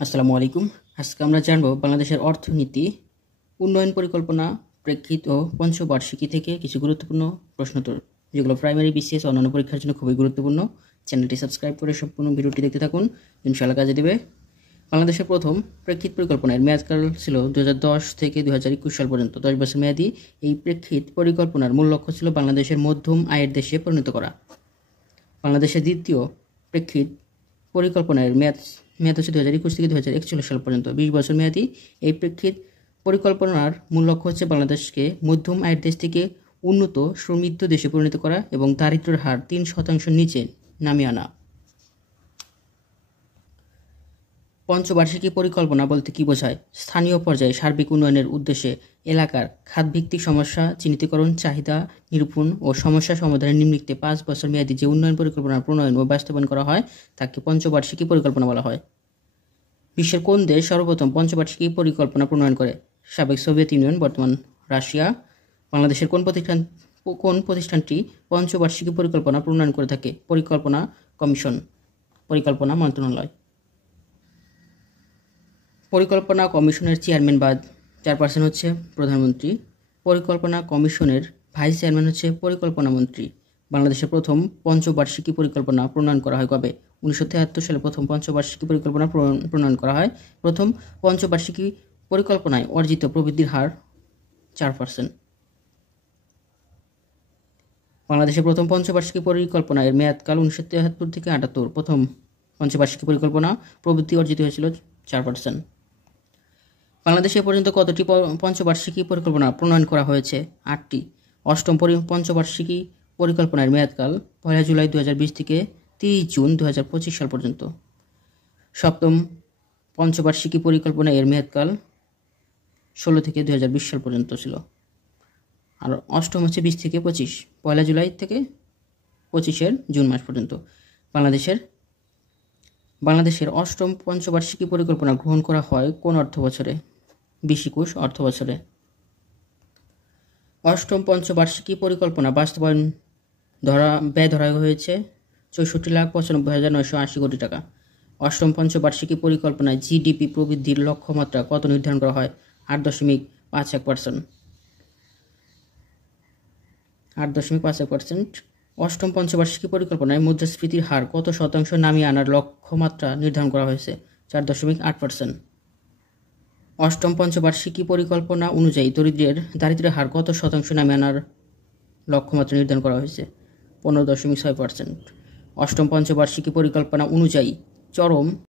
আসসালামু আলাইকুম। আজকে আমরা জানব বাংলাদেশের অর্থনীতি উন্নয়ন পরিকল্পনা প্রেক্ষিত ও পঞ্চবার্ষিকী থেকে কিছু গুরুত্বপূর্ণ প্রশ্নোত্তর, যেগুলো প্রাইমারি, বিসিএস অন্যান্য পরীক্ষার জন্য খুবই গুরুত্বপূর্ণ। চ্যানেলটি সাবস্ক্রাইব করে সম্পূর্ণ ভিডিওটি দেখতে থাকুন, ইনশাআল্লাহ কাজে দেবে। বাংলাদেশের প্রথম প্রেক্ষিত পরিকল্পনার মেয়াদকাল ছিল 2010 থেকে 2021 সাল পর্যন্ত, 10 বছর মেয়াদী। এই প্রেক্ষিত পরিকল্পনার মূল লক্ষ্য ছিল বাংলাদেশের মধ্যম আয়ের দেশে পরিণত করা। বাংলাদেশের দ্বিতীয় প্রেক্ষিত পরিকল্পনার মেয়াদ হচ্ছে 2021 থেকে 2041 সাল পর্যন্ত, 20 বছর মেয়াদী। এই প্রেক্ষিত পরিকল্পনার মূল লক্ষ্য হচ্ছে বাংলাদেশকে মধ্যম আয়ের দেশ থেকে উন্নত সমৃদ্ধ দেশে পরিণত করা এবং দারিদ্র্যের হার 3% নিচে নামিয়ে আনা। পঞ্চবার্ষিকী পরিকল্পনা বলতে কি বোঝায়? স্থানীয় পর্যায়ে সার্বিক উন্নয়নের উদ্দেশ্যে এলাকার খাতভিত্তিক সমস্যা চিহ্নিতকরণ, চাহিদা নিরূপণ ও সমস্যা সমাধানের নিমিত্তে 5 বছর মেয়াদী যে উন্নয়ন পরিকল্পনা প্রণয়ন ও বাস্তবায়ন করা হয় তাকে পঞ্চবার্ষিকী পরিকল্পনা বলা হয়। বিশ্বের কোন দেশ সর্বপ্রথম পঞ্চবার্ষিকী পরিকল্পনা প্রণয়ন করে? সাবেক সোভিয়েত ইউনিয়ন, বর্তমান রাশিয়া। বাংলাদেশের কোন প্রতিষ্ঠানটি পঞ্চবার্ষিকী পরিকল্পনা প্রণয়ন করে থাকে? পরিকল্পনা কমিশন, পরিকল্পনা মন্ত্রণালয়। পরিকল্পনা কমিশনের চেয়ারম্যান বা চেয়ারপারসন হচ্ছে প্রধানমন্ত্রী। পরিকল্পনা কমিশনের ভাইস চেয়ারম্যান হচ্ছে পরিকল্পনা মন্ত্রী। বাংলাদেশের প্রথম পঞ্চবার্ষিকী পরিকল্পনা প্রণয়ন করা হয় কবে? 1973 সালে প্রথম পঞ্চবার্ষিকী পরিকল্পনা প্রণয়ন করা হয়। প্রথম পঞ্চবার্ষিকী পরিকল্পনায় অর্জিত প্রবৃদ্ধির হার 4%। বাংলাদেশের প্রথম পঞ্চবার্ষিকী পরিকল্পনা এর মেয়াদকাল 1973 থেকে 78। প্রথম পঞ্চবার্ষিকী পরিকল্পনা প্রবৃদ্ধি অর্জিত হয়েছিল 4%। বাংলাদেশে পর্যন্ত কতটি পঞ্চবার্ষিকী পরিকল্পনা প্রণয়ন করা হয়েছে? 8টি। অষ্টম পঞ্চবার্ষিকী পরিকল্পনার মেয়াদকাল 1 জুলাই 2020 থেকে 30 জুন 2025 সাল পর্যন্ত। সপ্তম পঞ্চবার্ষিকী পরিকল্পনা এর মেয়াদকাল 16 থেকে 2020 সাল পর্যন্ত ছিল। আর অষ্টম হচ্ছে 20 থেকে 25, 1 জুলাই থেকে 25 জুন মাস পর্যন্ত। বাংলাদেশের অষ্টম পঞ্চবার্ষিকী পরিকল্পনা গ্রহণ করা হয় কোন অর্থ বছরে? 2021 অর্থ বছরে। অষ্টম পঞ্চবার্ষিকী পরিকল্পনা বাস্তবায়ন ব্যয় ধরা হয়েছে 64,95,980 কোটি টাকা। অষ্টম পঞ্চবার্ষিকী পরিকল্পনায় জিডিপি প্রবৃদ্ধির লক্ষ্যমাত্রা কত নির্ধারণ করা হয়? 8.51%। 8.51%। অষ্টম পঞ্চবার্ষিকী পরিকল্পনায় মুদ্রাস্ফীতির হার কত শতাংশ নামিয়ে আনার লক্ষ্যমাত্রা নির্ধারণ করা হয়েছে? 4.8%। অষ্টম পঞ্চবার্ষিকী পরিকল্পনা অনুযায়ী দারিদ্র্যের হার কত শতাংশ নামিয়ে আনার লক্ষ্যমাত্রা নির্ধারণ করা হয়েছে? 15.6%। অষ্টম পঞ্চবার্ষিকী পরিকল্পনা অনুযায়ী চরম